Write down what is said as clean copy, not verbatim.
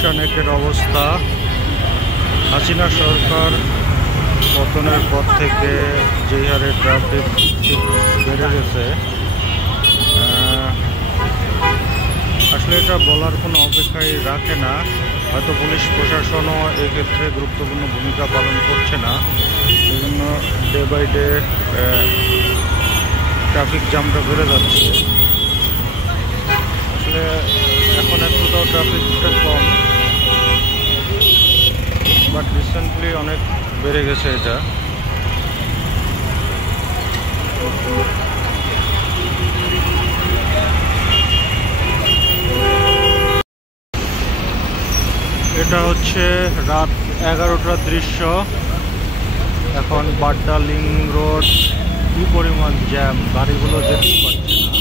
গুলশানের অবস্থা। হাসিনা সরকার পতনের পর থেকে যে হারে ট্রাফিক বেড়ে গেছে, আসলে এটা বলার কোনো অপেক্ষাই রাখে না। হয়তো পুলিশ প্রশাসনও এক্ষেত্রে গুরুত্বপূর্ণ ভূমিকা পালন করছে না, এই জন্য ডে বাই ডে ট্রাফিক জ্যামটা বেড়ে যাচ্ছে। আসলে এখন একটুটাও ট্রাফিকটা কম, বাট রিসেন্টলি অনেক বেড়ে গেছে এটা। এটা হচ্ছে রাত 11টার দৃশ্য। এখন বাড্ডা লিং রোড কি পরিমাণ জ্যাম, গাড়িগুলো যেতে পারছে না।